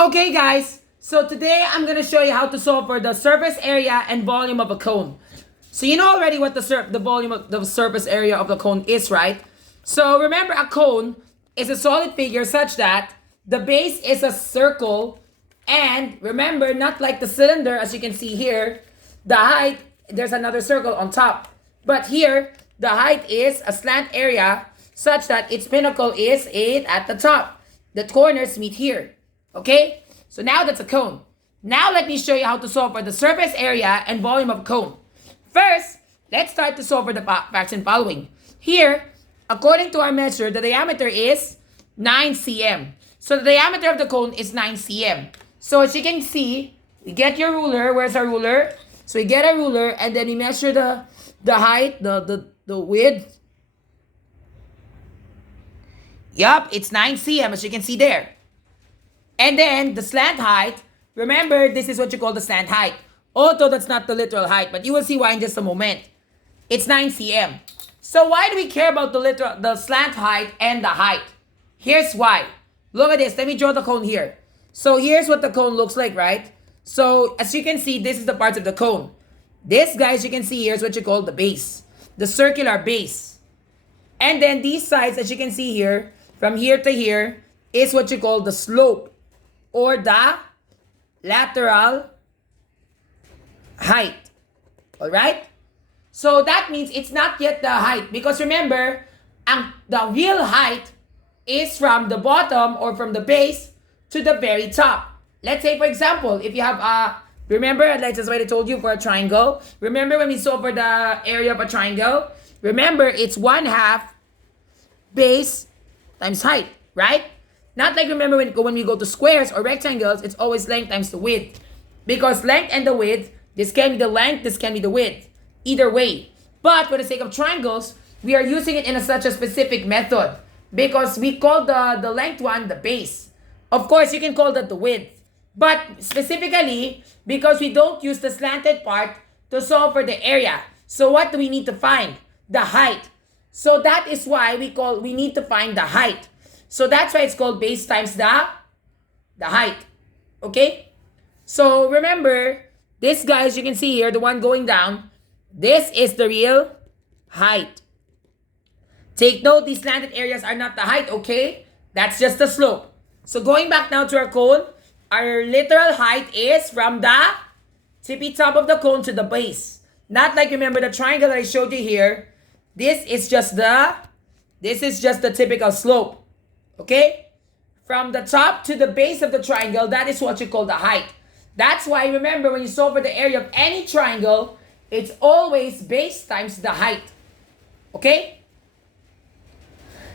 Okay guys, so today I'm going to show you how to solve for the surface area and volume of a cone. So you know already what the volume of the surface area of the cone is, right? So remember, a cone is a solid figure such that the base is a circle, and remember, not like the cylinder as you can see here, the height, there's another circle on top. But here, the height is a slant area such that its pinnacle is at the top. The corners meet here. Okay, so now that's a cone. Now let me show you how to solve for the surface area and volume of a cone. First, let's start to solve for the facts and following. Here, according to our measure, the diameter is 9 cm. So the diameter of the cone is 9 cm. So as you can see, we get your ruler. Where's our ruler? So we get a ruler and then we measure the height, the width. Yup, it's 9 cm as you can see there. And then the slant height, remember, this is what you call the slant height. Although that's not the literal height, but you will see why in just a moment. It's 9 cm. So why do we care about the slant height and the height? Here's why. Look at this. Let me draw the cone here. So here's what the cone looks like, right? So as you can see, this is the parts of the cone. This, guys, you can see here is what you call the base. The circular base. And then these sides, as you can see here, from here to here, is what you call the slope, or the lateral height. Alright? So that means it's not yet the height. Because remember, the real height is from the bottom or from the base to the very top. Let's say, for example, if you have remember, like just what I told you for a triangle. Remember when we solved for the area of a triangle? Remember, it's 1/2 base times height, right? Not like, remember, when we go to squares or rectangles, it's always length times the width. Because length and the width, this can be the length, this can be the width. Either way. But for the sake of triangles, we are using it in such a specific method. Because we call the length one the base. Of course, you can call that the width. But specifically, because we don't use the slanted part to solve for the area. So what do we need to find? The height. So that is why we need to find the height. So that's why it's called base times the height. Okay? So remember, this, guys, you can see here, the one going down, this is the real height. Take note, these slanted areas are not the height, okay? That's just the slope. So going back now to our cone, our literal height is from the tippy top of the cone to the base. Not like, remember, the triangle that I showed you here. This is just the typical slope. Okay? From the top to the base of the triangle, that is what you call the height. That's why, remember, when you solve for the area of any triangle, it's always base times the height. Okay?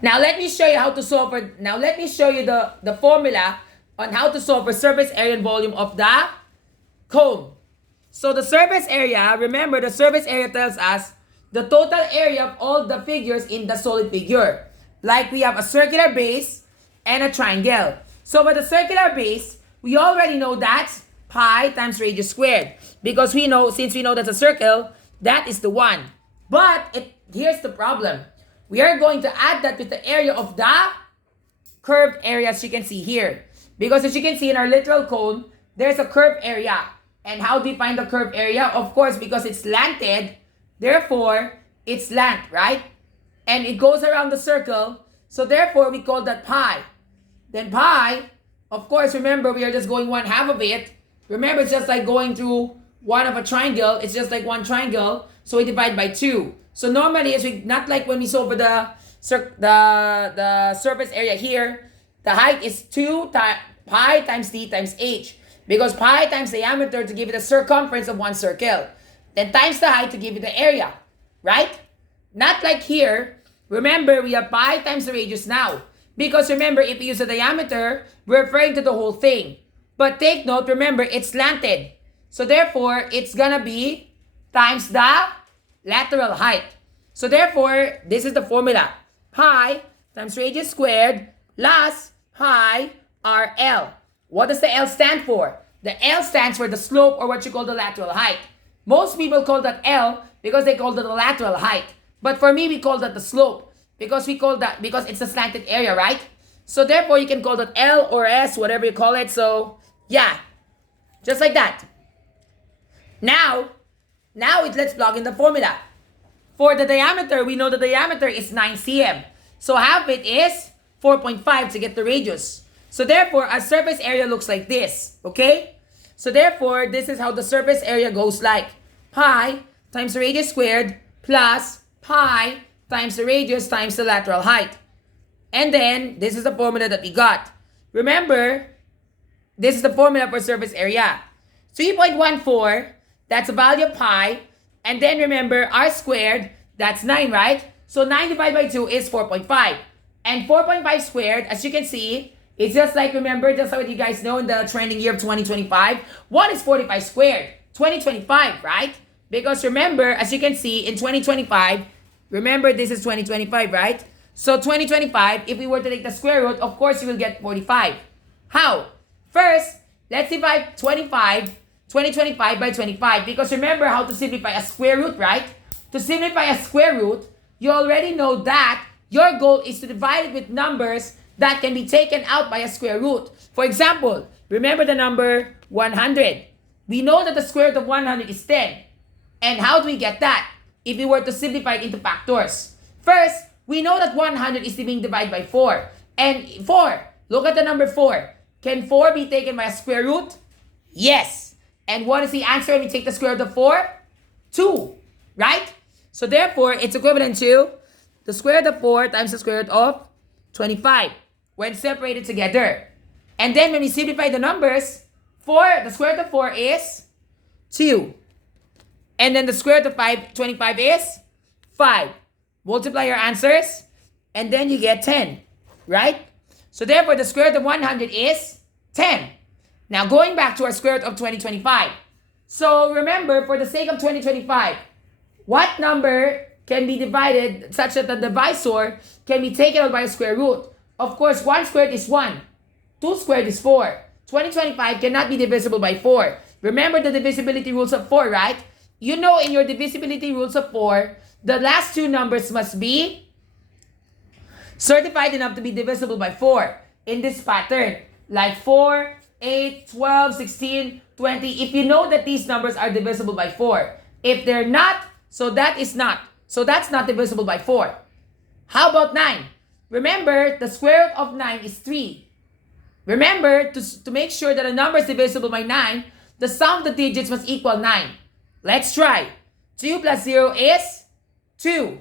Now let me show you how to solve for, let me show you the formula on how to solve for surface area and volume of the cone. So the surface area, remember, the surface area tells us the total area of all the figures in the solid figure. Like we have a circular base and a triangle. So for the circular base, we already know that's pi times radius squared. Because since we know that's a circle, that is the one. But here's the problem. We are going to add that with the area of the curved area, as you can see here. Because as you can see in our literal cone, there's a curved area. And how do we find the curved area? Of course, because it's slanted, therefore, it's slant, right? And it goes around the circle, so therefore we call that pi. Then pi, of course, remember, we are just going 1/2 of it. Remember, it's just like going through one of a triangle. It's just like one triangle, so we divide by 2. So normally, not like when we solve for the surface area here, the height is 2 pi times d times h. Because pi times diameter to give it the circumference of one circle. Then times the height to give it the area, right? Not like here. Remember, we have pi times the radius now. Because remember, if we use the diameter, we're referring to the whole thing. But take note, remember, it's slanted. So therefore, it's gonna be times the lateral height. So therefore, this is the formula. Pi times radius squared plus pi RL. What does the L stand for? The L stands for the slope, or what you call the lateral height. Most people call that L because they call that the lateral height. But for me, we call that the slope because it's a slanted area, right? So therefore, you can call that L or S, whatever you call it. So yeah, just like that. Now let's plug in the formula. For the diameter, we know the diameter is 9 cm. So half it is 4.5 to get the radius. So therefore, a surface area looks like this, okay? So therefore, this is how the surface area goes like. Pi times the radius squared plus pi times the radius times the lateral height. And then, this is the formula that we got. Remember, this is the formula for surface area. 3.14, that's the value of pi. And then remember, r squared, that's 9, right? So 9 divided by 2 is 4.5. And 4.5 squared, as you can see, it's just like, remember, just like you guys know in the trending year of 2025, what is 45 squared? 2025, right? Because remember, as you can see, in 2025, remember this is 2025, right? So 2025, if we were to take the square root, of course you will get 45. How? First, let's divide 2025 by 25. Because remember how to simplify a square root, right? To simplify a square root, you already know that your goal is to divide it with numbers that can be taken out by a square root. For example, remember the number 100. We know that the square root of 100 is 10. And how do we get that? If we were to simplify it into factors. First, we know that 100 is being divided by 4. And 4, look at the number 4. Can 4 be taken by a square root? Yes. And what is the answer when we take the square root of 4? 2, right? So therefore, it's equivalent to the square root of 4 times the square root of 25 when separated together. And then when we simplify the numbers, the square root of 4 is 2. And then the square root of 25 is 5. Multiply your answers, and then you get 10, right? So therefore, the square root of 100 is 10. Now, going back to our square root of 2025. So remember, for the sake of 2025, what number can be divided such that the divisor can be taken out by a square root? Of course, 1 squared is 1. 2 squared is 4. 2025 cannot be divisible by 4. Remember the divisibility rules of 4, right? You know in your divisibility rules of 4, the last two numbers must be certified enough to be divisible by 4 in this pattern. Like 4, 8, 12, 16, 20. If you know that these numbers are divisible by 4. If they're not, so that is not. So that's not divisible by 4. How about 9? Remember, the square root of 9 is 3. Remember, to make sure that a number is divisible by 9, the sum of the digits must equal 9. Let's try. 2 plus 0 is 2.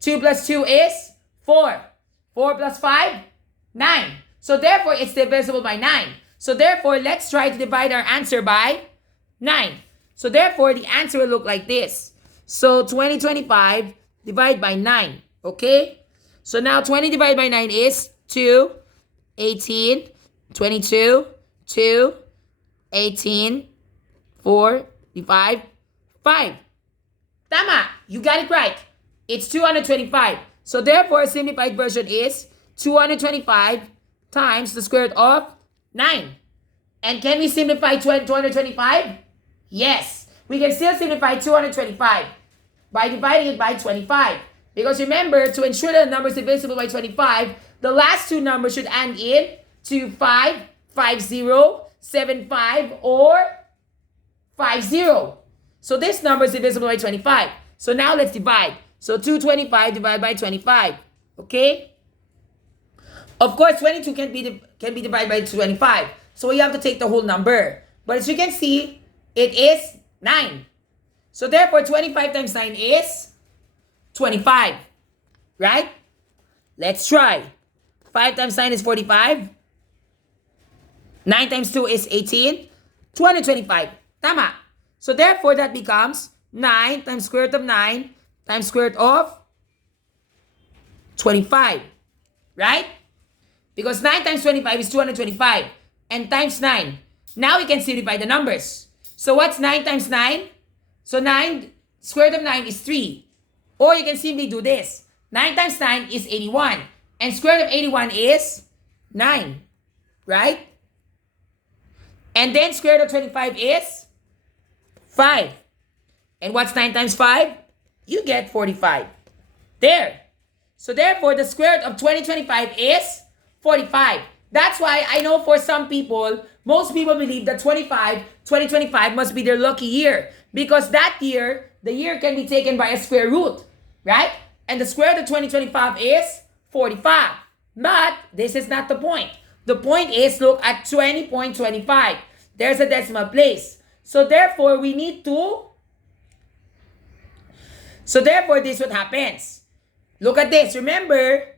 2 plus 2 is 4. 4 plus 5, 9. So therefore, it's divisible by 9. So therefore, let's try to divide our answer by 9. So therefore, the answer will look like this. So 2025 divided by 9. Okay? So now 20 divided by 9 is 2, 18, 22, 2, 18, 4, 5, 5. Tama! You got it right. It's 225. So therefore, a simplified version is 225 times the square root of 9. And can we simplify 225? Yes. We can still simplify 225 by dividing it by 25. Because remember, to ensure that the number is divisible by 25, the last two numbers should end in 25, 50, 75, or 50. So this number is divisible by 25. So now let's divide. So 225 divided by 25. Okay? Of course, 22 can be divided by 25. So you have to take the whole number. But as you can see, it is 9. So therefore, 25 times 9 is 25. Right? Let's try. 5 times 9 is 45. 9 times 2 is 18. 225. Tama. So therefore, that becomes 9 times square root of 9 times square root of 25. Right? Because 9 times 25 is 225. And times 9. Now we can simplify the numbers. So what's 9 times 9? So 9, square root of 9 is 3. Or you can simply do this. 9 times 9 is 81. And square root of 81 is 9. Right? And then square root of 25 is 5. And what's 9 times 5? You get 45. There. So therefore, the square root of 2025 is 45. That's why I know for some people, most people believe that 2025 must be their lucky year. Because that year, the year can be taken by a square root, right? And the square root of 2025 is 45. But this is not the point. The point is, look at 20.25. There's a decimal place. So therefore, this is what happens. Look at this. Remember,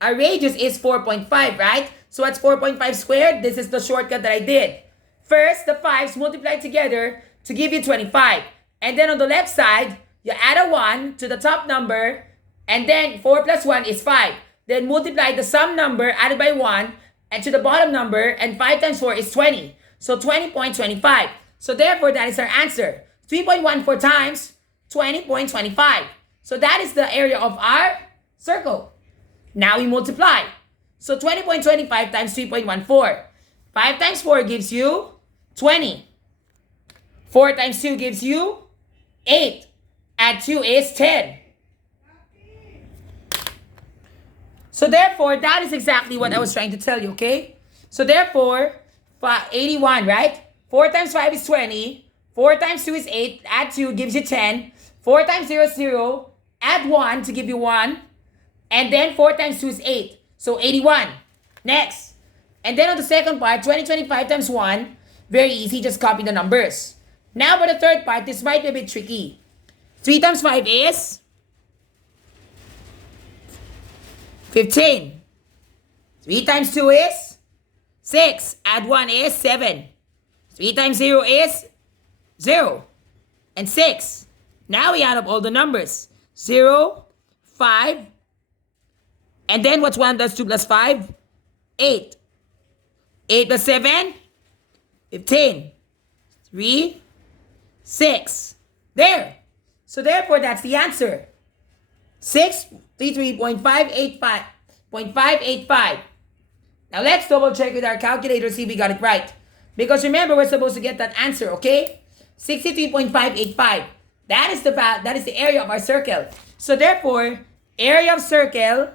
our radius is 4.5, right? So what's 4.5 squared? This is the shortcut that I did. First, the 5's multiplied together to give you 25. And then on the left side, you add a 1 to the top number, and then 4 plus 1 is 5. Then multiply the sum number added by 1 and to the bottom number, and 5 times 4 is 20. So 20.25. So therefore, that is our answer. 3.14 times 20.25. So that is the area of our circle. Now we multiply. So 20.25 times 3.14. 5 times 4 gives you 20. 4 times 2 gives you 8. Add 2 is 10. So therefore, that is exactly what I was trying to tell you, okay? So therefore, 81, right? 4 times 5 is 20. 4 times 2 is 8. Add 2 gives you 10. 4 times 0 is 0. Add 1 to give you 1. And then 4 times 2 is 8. So 81. Next. And then on the second part, 2025 times 1. Very easy, just copy the numbers. Now for the third part, this might be a bit tricky. 3 times 5 is 15. 3 times 2 is 6. Add 1 is 7. 3 times 0 is 0. And 6. Now we add up all the numbers. 0, 5. And then what's 1 plus 2 plus 5? 8. 8 plus 7? 15. 3, 6. There. So therefore, that's the answer. 633.585. Now let's double check with our calculator, see if we got it right. Because remember, we're supposed to get that answer, okay? 63.585. That is the area of our circle. So therefore, area of circle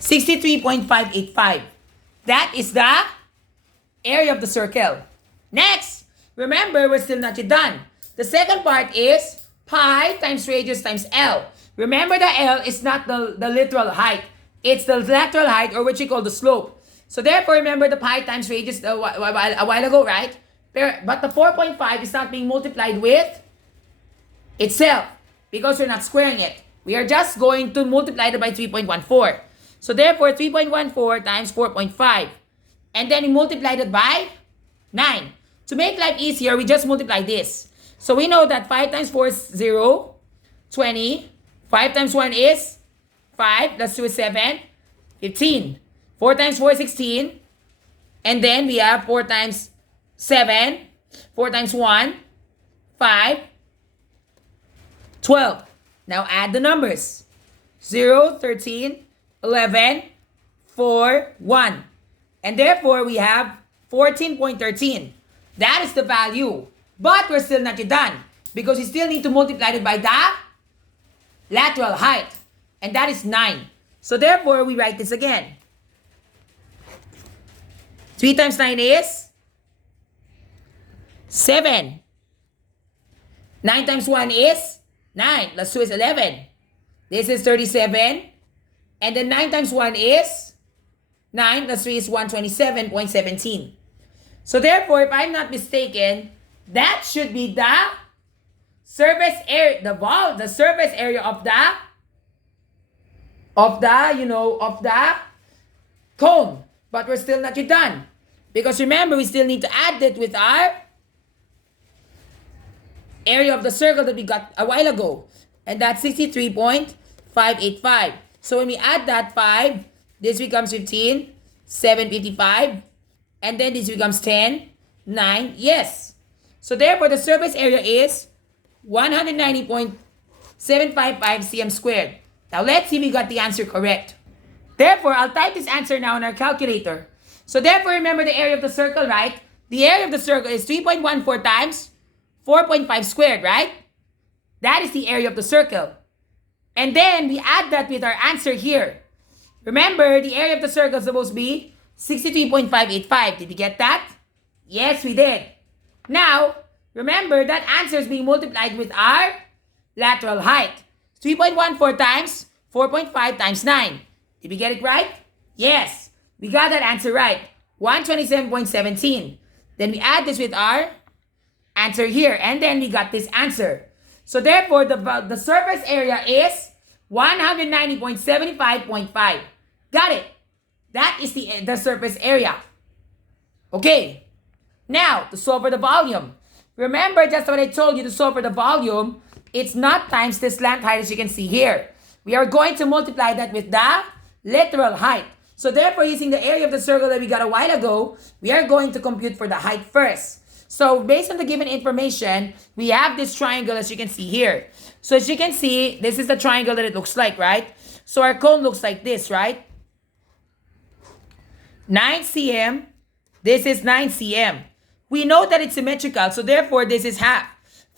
$63.585. That is the area of the circle. Next, remember, we're still not yet done. The second part is pi times radius times L. Remember, the L is not the literal height. It's the lateral height, or what you call the slope. So therefore, remember the pi times radius a while ago, right? But the 4.5 is not being multiplied with itself because we're not squaring it. We are just going to multiply it by 3.14. So therefore, 3.14 times 4.5. And then we multiplied it by 9. To make life easier, we just multiply this. So we know that 5 times 4 is 0, 20. 5 times 1 is 5, plus 2 is 7, 15. 4 times 4 is 16. And then we have 4 times 7, 4 times 1, 5, 12. Now add the numbers. 0, 13, 11, 4, 1. And therefore, we have 14.13. That is the value. But we're still not yet done because we still need to multiply it by the lateral height. And that is 9. So therefore, we write this again. 3 times 9 is 7. 9 times 1 is 9. Plus 2 is 11. This is 37. And then 9 times 1 is 9 plus 3 is 127.17. So therefore, if I'm not mistaken, that should be the surface area, the surface area of the cone. But we're still not yet done. Because remember, we still need to add it with our area of the circle that we got a while ago. And that's 63.585. So when we add that 5, this becomes 15, 755, and then this becomes 10, 9, yes. So therefore, the surface area is 190.755 cm squared. Now let's see if we got the answer correct. Therefore, I'll type this answer now in our calculator. So therefore, remember the area of the circle, right? The area of the circle is 3.14 times 4.5 squared, right? That is the area of the circle. And then we add that with our answer here. Remember, the area of the circle is supposed to be 63.585. Did we get that? Yes, we did. Now, remember that answer is being multiplied with our lateral height. 3.14 times 4.5 times 9. Did we get it right? Yes, we got that answer right. 127.17. Then we add this with our answer here. And then we got this answer. So therefore, the surface area is 190.75.5. Got it? That is the surface area. Okay. Now, to solve for the volume. Remember just what I told you to solve for the volume. It's not times the slant height as you can see here. We are going to multiply that with the literal height. So therefore, using the area of the circle that we got a while ago, we are going to compute for the height first. So based on the given information, we have this triangle as you can see here. So as you can see, this is the triangle that it looks like, right? So our cone looks like this, right? 9 cm. This is 9 cm. We know that it's symmetrical, so therefore this is half.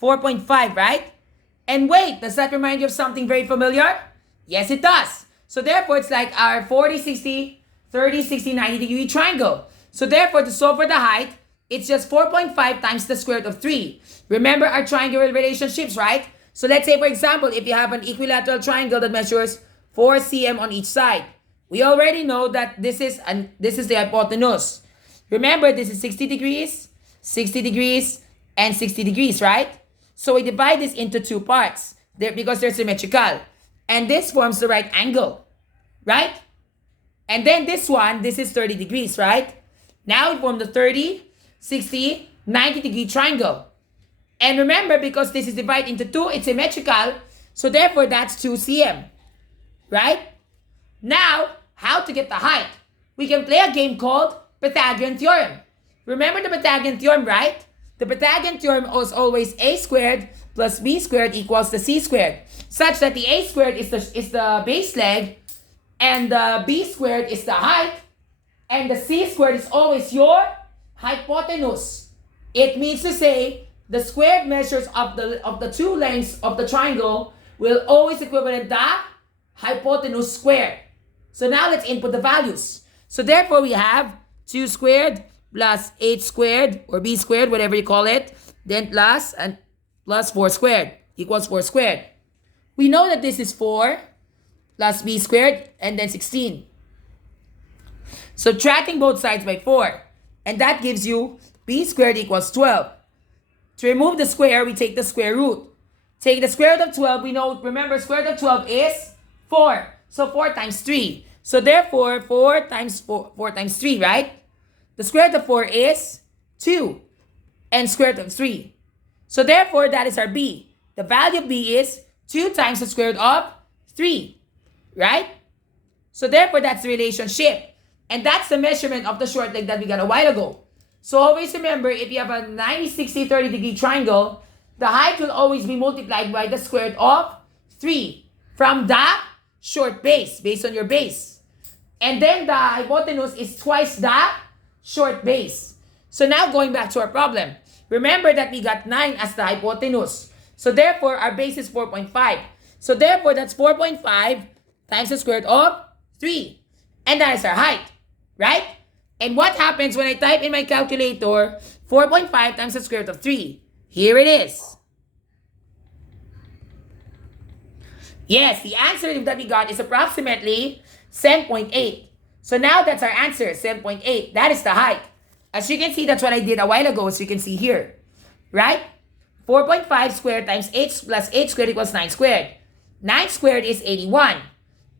4.5, right? And wait, does that remind you of something very familiar? Yes, it does. So therefore, it's like our 40, 60, 30, 60, 90 degree triangle. So therefore, to solve for the height, it's just 4.5 times the square root of 3. Remember our triangular relationships, right? So let's say, for example, if you have an equilateral triangle that measures 4 cm on each side, we already know that this is the hypotenuse. Remember, this is 60 degrees, 60 degrees, and 60 degrees, right? So we divide this into two parts because they're symmetrical. And this forms the right angle, right? And then this one, this is 30 degrees, right? Now we form the 30, 60, 90 degree triangle. And remember, because this is divided into two, it's symmetrical. So therefore, that's 2 cm, right? Now, how to get the height? We can play a game called Pythagorean theorem. Remember the Pythagorean theorem, right? The Pythagorean theorem is always a squared plus b squared equals the c squared, such that the a squared is the base leg, and the b squared is the height, and the c squared is always your hypotenuse. It means to say the squared measures of the two lengths of the triangle will always equivalent the hypotenuse squared. So now let's input the values. So therefore we have 2 squared plus h squared or b squared, whatever you call it, then plus 4 squared equals 4 squared. We know that this is 4 plus b squared and then 16. Subtracting both sides by 4. And that gives you b squared equals 12. To remove the square, we take the square root. Take the square root of 12, we know, remember, square root of 12 is 4. So 4 times 3. So therefore, 4 times 3, right? The square root of 4 is 2. And square root of 3. So therefore, that is our b. The value of b is 2 times the square root of 3. Right? So therefore, that's the relationship. And that's the measurement of the short leg that we got a while ago. So always remember, if you have a 90, 60, 30 degree triangle, the height will always be multiplied by the square root of 3 from the short base, based on your base. And then the hypotenuse is twice the short base. So now going back to our problem. Remember that we got 9 as the hypotenuse. So therefore, our base is 4.5. So therefore, that's 4.5 times the square root of 3. And that is our height, right? And what happens when I type in my calculator 4.5 times the square root of 3? Here it is. Yes, the answer that we got is approximately 7.8. So now that's our answer, 7.8. That is the height. As you can see, that's what I did a while ago, as you can see here. Right? 4.5 squared times h plus h squared equals 9 squared. 9 squared is 81.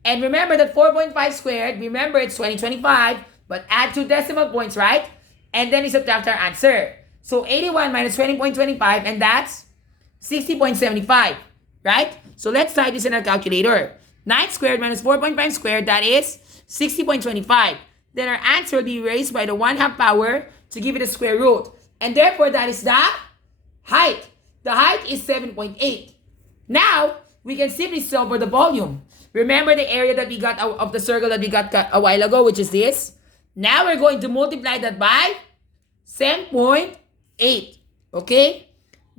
And remember that 4.5 squared, remember it's 2025, but add 2 decimal points, right? And then we subtract our answer. So 81 minus 20.25, and that's 60.75, right? So let's type this in our calculator. 9 squared minus 4.5 squared, that is 60.25. Then our answer will be raised by the 1/2 power to give it a square root. And therefore, that is the height. The height is 7.8. Now, we can simply solve for the volume. Remember the area that we got of the circle that we got a while ago, which is this. Now, we're going to multiply that by 7.8. Okay?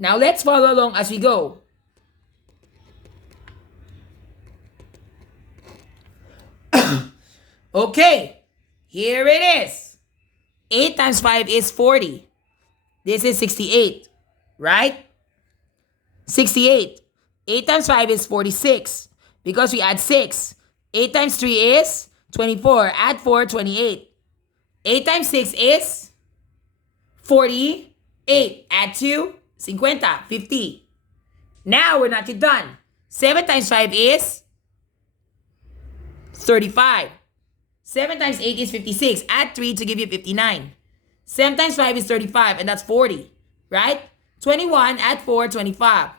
Now let's follow along as we go. Okay, here it is. 8 times 5 is 40. This is 68, right? 68. 8 times 5 is 46 because we add 6. 8 times 3 is 24. Add 4, 28. 8 times 6 is 48. Add 2, 50, 50. Now we're not yet done. 7 times 5 is 35. 7 times 8 is 56. Add 3 to give you 59. 7 times 5 is 35, and that's 40, right? 21, add 4, 25.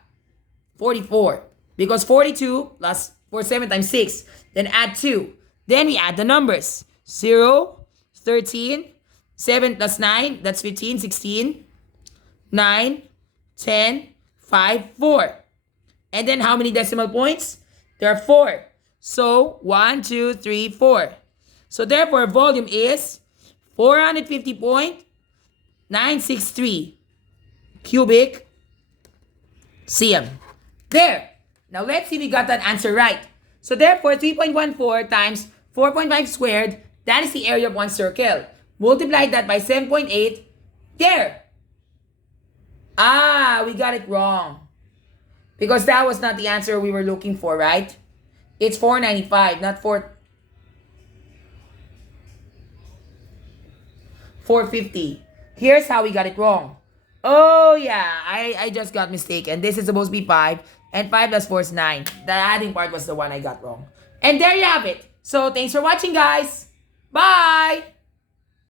44. Because 42 plus 7 times 6. Then add 2. Then we add the numbers. 0, 13, 7 plus 9, that's 15, 16, 9, 10, 5, 4. And then how many decimal points? There are 4. So 1, 2, 3, 4. So therefore, volume is 450.963 cubic cm. There. Now let's see if we got that answer right. So therefore, 3.14 times 4.5 squared, that is the area of one circle. Multiply that by 7.8. There. Ah, we got it wrong. Because that was not the answer we were looking for, right? It's 495, not 450. Here's how we got it wrong. Oh yeah, I just got mistaken. This is supposed to be 5. And 5 plus 4 is 9. The adding part was the one I got wrong. And there you have it. So thanks for watching, guys. Bye!